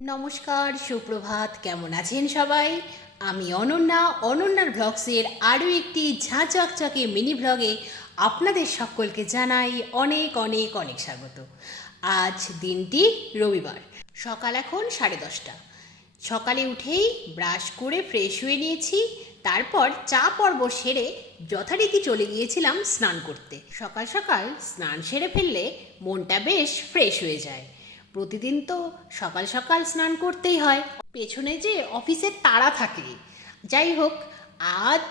নমস্কার, সুপ্রভাত। কেমন আছেন সবাই? আমি অনন্যার ব্লগসের আরও একটি ঝাঁ চকচকে মিনি ব্লগে আপনাদের সকলকে জানাই অনেক অনেক অনেক স্বাগত। আজ দিনটি রবিবার, সকাল এখন 10:30। সকালে উঠেই ব্রাশ করে ফ্রেশ হয়ে নিয়েছি, তারপর চা পর্ব সেরে যথারীতি চলে গিয়েছিলাম স্নান করতে। সকাল সকাল স্নান সেরে ফেললে মনটা বেশ ফ্রেশ হয়ে যায়। প্রতিদিন তো সকাল সকাল স্নান করতেই হয়, পেছনে যে অফিসের তাড়া থাকে। যাই হোক, আজ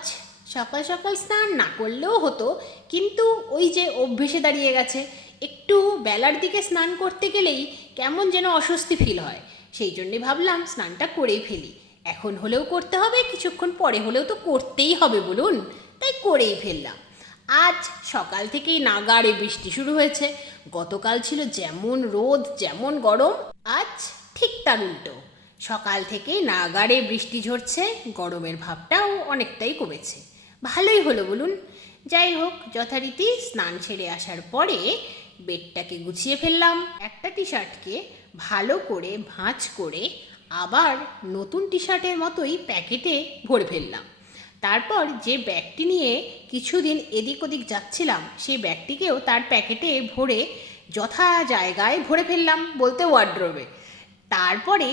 সকাল সকাল স্নান না করলেও হতো, কিন্তু ওই যে অভ্যেসে দাঁড়িয়ে গেছে, একটু বেলার দিকে স্নান করতে গেলেই কেমন যেন অস্বস্তি ফিল হয়। সেই জন্যে ভাবলাম স্নানটা করেই ফেলি। এখন হলেও করতে হবে, কিছুক্ষণ পরে হলেও তো করতেই হবে বলুন, তাই করেই ফেললাম। আজ সকাল থেকেই নাগাড়ে বৃষ্টি শুরু হয়েছে। গতকাল ছিল যেমন রোদ যেমন গরম, আজ ঠিক তার উল্টো। সকাল থেকেই নাগাড়ে বৃষ্টি ঝরছে, গরমের ভাবটাও অনেকটাই কমেছে। ভালোই হলো বলুন। যাই হোক, যথারীতি স্নান সেরে আসার পরে বেডটাকে গুছিয়ে ফেললাম। একটা টি শার্টকে ভালো করে ভাঁজ করে আবার নতুন টি শার্টের মতোই প্যাকেটে ভরে ফেললাম। তারপর যে ব্যাগটি নিয়ে কিছুদিন এদিক ওদিক যাচ্ছিলাম, সেই ব্যাগটিকেও তার প্যাকেটে ভরে যথা জায়গায় ভরে ফেললাম, বলতে ওয়ার্ড্রোবে। তারপরে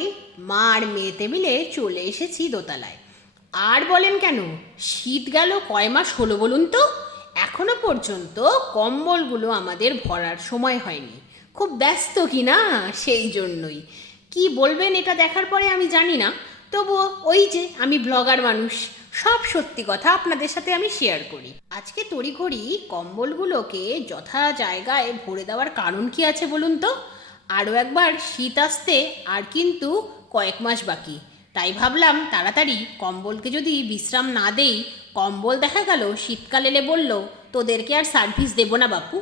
মা আর মেয়েতে মিলে চলে এসেছি দোতলায়। আর বলেন কেন, শীত গেল কয় মাস হলো বলুন তো, এখনো পর্যন্ত কম্বলগুলো আমাদের ভরার সময় হয়নি। খুব ব্যস্ত কি না, সেই জন্যই। কি বলবেন এটা দেখার পরে আমি জানি না, তবুও ওই যে আমি ব্লগার মানুষ, সব সত্যি কথা আপনাদের সাথে আমি শেয়ার করি। আজকে তড়িঘড়ি কম্বলগুলোকে যথা জায়গায় ভরে দেওয়ার কারণ কি আছে বলুন তো? আরও একবার শীত আসতে আর কিন্তু কয়েক মাস বাকি, তাই ভাবলাম তাড়াতাড়ি কম্বলকে যদি বিশ্রাম না দেই, কম্বল দেখা গেল শীতকাল এলে বলল তোদেরকে আর সার্ভিস দেবো না বাপু।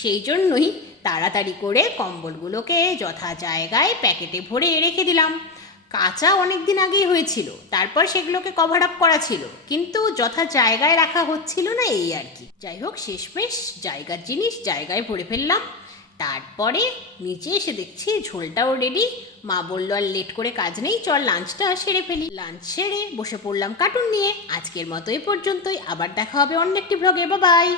সেই জন্যই তাড়াতাড়ি করে কম্বলগুলোকে যথা জায়গায় প্যাকেটে ভরে রেখে দিলাম। কাঁচা অনেক দিন আগেই হয়েছিল, তারপর সেগুলোকে কভার আপ করা ছিল, কিন্তু যথা জায়গায় রাখা হচ্ছিল না, এই আর কি। যাই হোক, শেষমেশ জায়গার জিনিস জায়গায় ভরে ফেললাম। তারপরে নিচে এসে দেখছি ঝোলটাও রেডি। মা বললো আর লেট করে কাজ নেই, চল লাঞ্চটা সেরে ফেলি। লাঞ্চ সেরে বসে পড়লাম কার্টুন নিয়ে। আজকের মতো এই পর্যন্তই, আবার দেখা হবে অন্য একটি ব্লগে। Bye bye.